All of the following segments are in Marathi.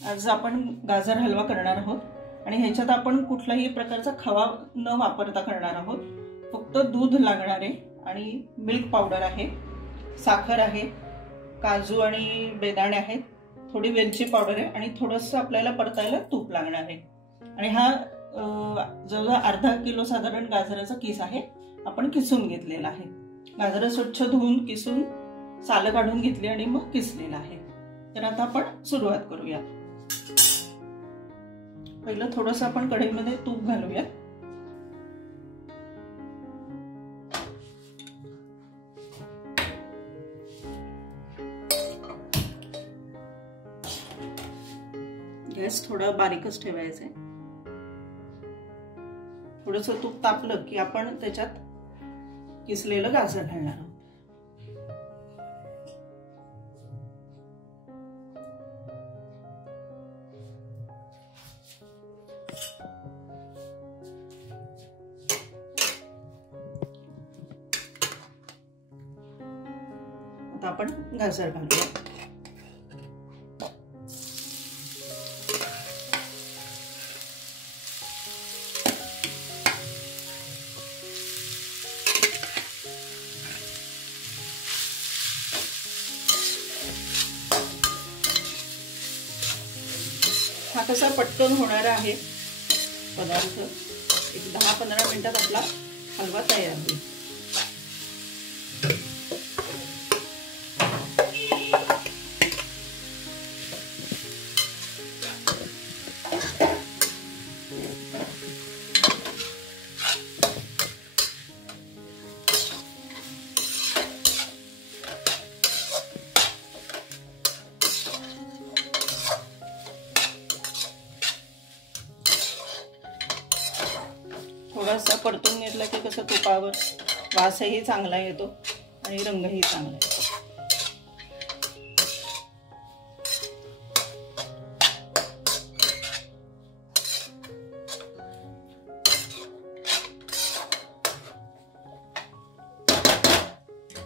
आज आपण गाजर हलवा करणार आहोत आणि ह्याच्यात आपण कुठलाही प्रकारचा खवा न वापरता करणार आहोत। फक्त दूध लागणार आहे आणि मिल्क पावडर आहे, साखर आहे, काजू आणि बेदाणे आहेत, थोडी वेलची पावडर आहे आणि थोडंसं आपल्याला परतायला तूप लागणार आहे। आणि हा जवळ अर्धा किलो साधारण गाजराचा किस आहे, आपण किसून घेतलेला आहे। गाजर स्वच्छ धुवून किसून साल काढून घेतली आणि मग किसलेला आहे। तर आता आपण सुरुवात करूया। पहिलं थोडंसं आपण कढईमध्ये तूप घालूया। गॅस थोडा बारीकच ठेवायचा आहे। थोडंसं तूप तापलं की आपण त्याच्यात किसलेलं गाजर घालणार आहोत। आता आपण गाजर घालूया। हा कसा पटकन होणारा आहे पदार्थ, एक 10-15 मिनिटात आपला हलवा तयार होईल। थोडासा परतून घेतला की कसं तुपावर वासही चांगला येतो आणि रंगही चांगला येतो।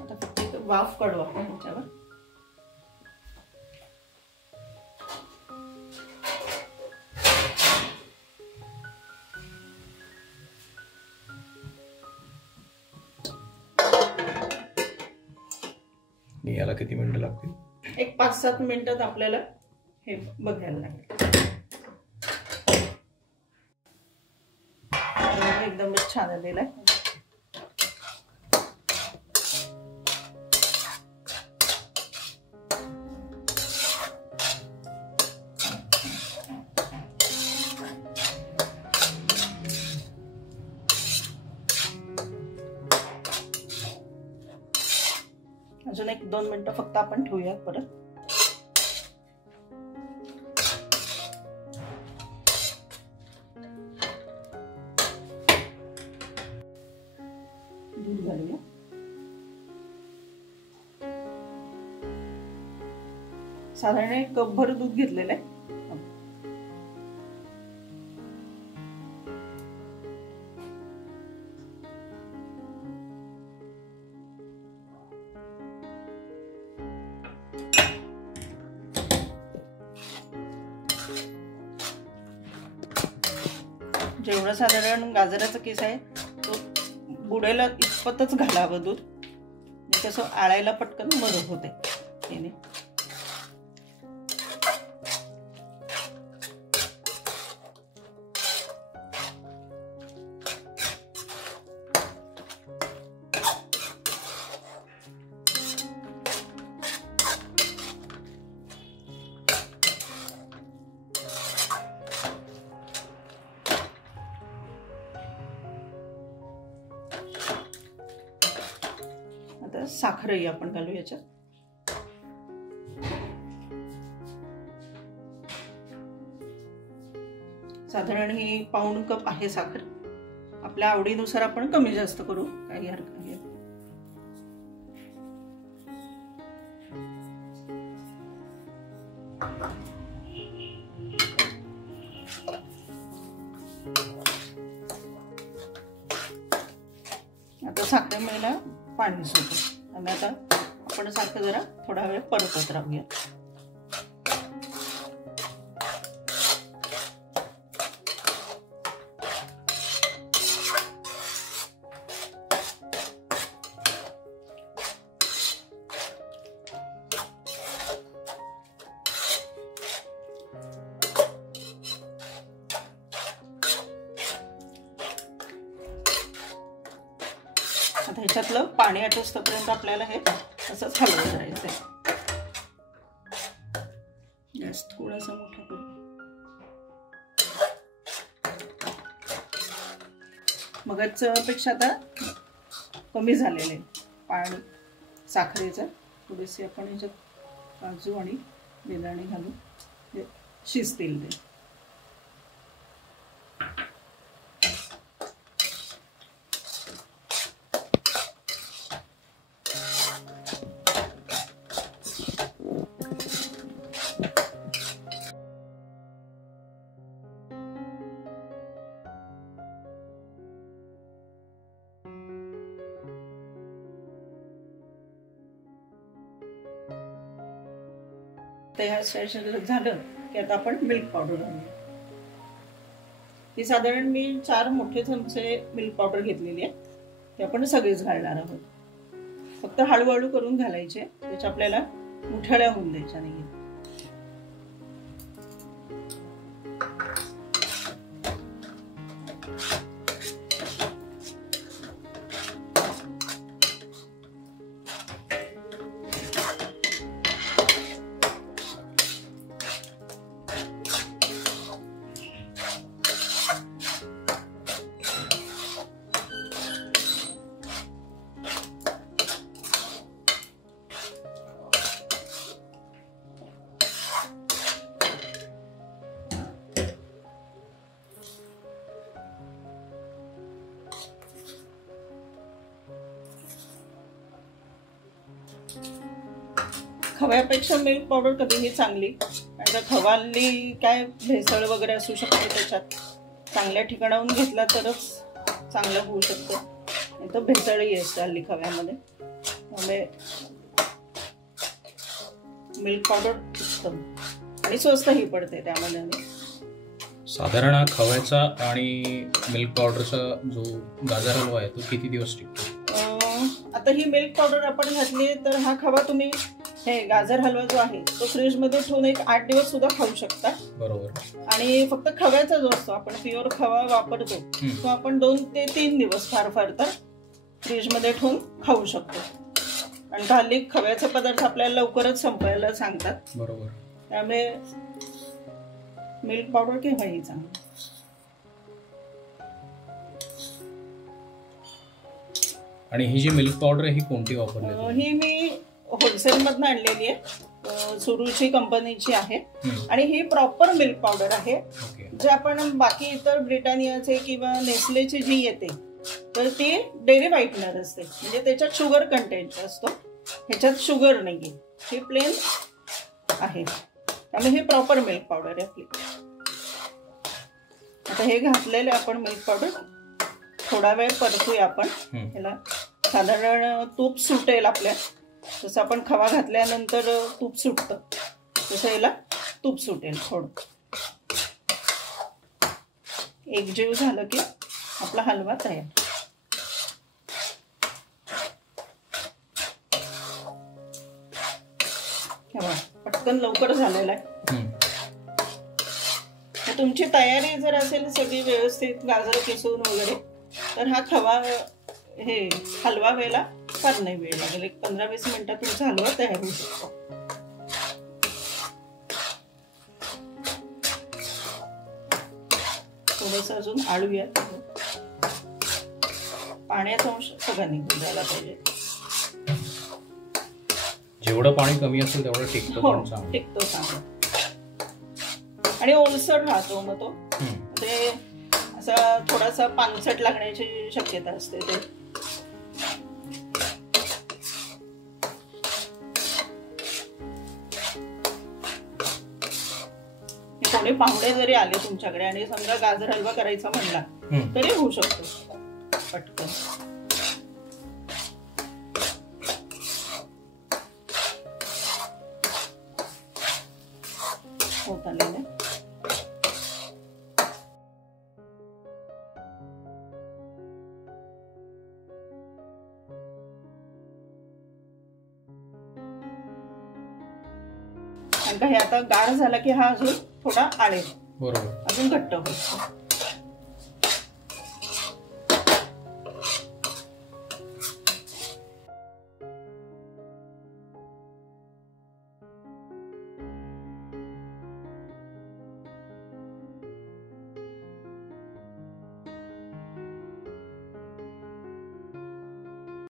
आता फक्त एक वाफ काढू आपण ह्याच्यावर। याला किती मिनिटं लागतील? एक 5-7 मिनिटात आपल्याला हे बघायला लागेल। एकदमच छान आलेला आहे। अजून 1-2 मिनिटं फक्त आपण ठेवूया परत। दूध घालूया। साधारण 1 कपभर दूध घेतलेलं आहे। जेवढं साधारण गाजराचा किस आहे तो बुडेला इतपतच घालावं दूध, कसं आळायला पटकन मदत होते याने। आता साखरही आपण घालू याच्यात। साधारण ही पाऊण कप आहे साखर। आपल्या आवडीनुसार आपण कमी जास्त करू, काही हरकत नाही। आता साखरेला पाणी सुटतं आणि आता आपण साखर जरा थोडा वेळ परतत राहूया। ह्याच्यातलं पाणी आटोस्तपर्यंत आपल्याला हे असंच हलवत राहायचं आहे. गॅस थोडासा मोठा करू. मगच पेक्षा आता कमी झालेले पाणी साखरेचं. थोडेसे आपण ह्याच्यात काजू आणि बेदाणे घालून हे शिजतील ते. तयार झालं की आता आपण मिल्क पावडर घालूया. ही साधारण मी 4 मोठे चमचे मिल्क पावडर घेतलेली आहे. ते आपण सगळेच घालणार आहोत. फक्त हळूहळू करून घालायचे, त्याच्या आपल्याला मुठळ्या होऊन द्यायच्या नाही. खव्यापेक्षा मिल्क पावडर कधीही चांगली. आता खवाली काय भेसळ वगैरे असू शकते त्याच्यात. चांगल्या ठिकाणाहून घेतला तरच चांगलं होऊ शकतं, नाही तर भेसळही असते हल्ली खव्यामध्ये. त्यामुळे मिल्क पावडर उत्तम आणि स्वस्तही पडते त्यामध्ये. साधारण खव्याचा आणि मिल्क पावडरचा जो गाजर हलवा आहे तो किती दिवस टिकतो? आता ही मिल्क पावडर आपण घातली तर हा खवा तुम्ही, हे गाजर हलवा जो आहे तो फ्रीज मध्ये ठेवून एक 8 दिवस सुद्धा खाऊ शकता. बरोबर. आणि फक्त खव्याचा जो असतो, आपण प्युअर खवा वापरतो तो आपण 2 ते 3 दिवस फार तर फ्रीज मध्ये ठेवून खाऊ शकतो. आणि हल्ली खव्याचे पदार्थ आपल्याला लवकरच संपायला सांगतात. बरोबर. त्यामुळे मिल्क पावडर केव्हाही चांगली. आणि ही जी मिल्क पावडर आहे ही कोणती वापरली? ही मी होलसेल मधून आणलेली आहे, सुरुची कंपनीची आहे. आणि ही प्रॉपर मिल्क पावडर आहे. जे आपण बाकी इतर ब्रिटानियाचे किंवा नेस्लेची जी येते तर ती डेअरी व्हाईटनर असते, म्हणजे त्याच्यात शुगर कंटेंट असतो. ह्याच्यात शुगर नाहीये, ही प्लेन आहे. त्यामुळे ही प्रॉपर मिल्क पावडर आहे आपली. आता हे घातलेले आपण मिल्क पावडर थोडा वेळ परतूया आपण. ह्याला साधारण तूप सुटेल आपल्या, जसं आपण खवा घातल्यानंतर तूप सुटतं तसं याला तूप सुटेल थोडं. एकजीव झालं की आपला हलवा तयार. पटकन लवकर झालेला आहे. तुमची तयारी जर असेल सगळी व्यवस्थित, गाजर किसून वगैरे, तर हा खवा हे हलवा व्हायला फार नाही वेळ लागेल. एक 15-20 मिनिटात तुमचा हलवा तयार होऊ शकतो. थोडस अजून आळूया. पाण्याचा अंश सगळं निघून जायला पाहिजे. जेवढं पाणी कमी असेल तेवढं टिकतो. टिकतो चांगलं आणि ओलसर राहतो. मग तो ते असा थोडासा पानसट लागण्याची शक्यता असते. ते कोणी पाहुणे जरी आले तुमच्याकडे आणि समजा गाजर हलवा करायचा म्हणला तरी होऊ शकतो पटकन. होत आलेलं. हे आता गार झाला की हा अजून थोडा आळेल. बरोबर. अजून घट्ट होईल.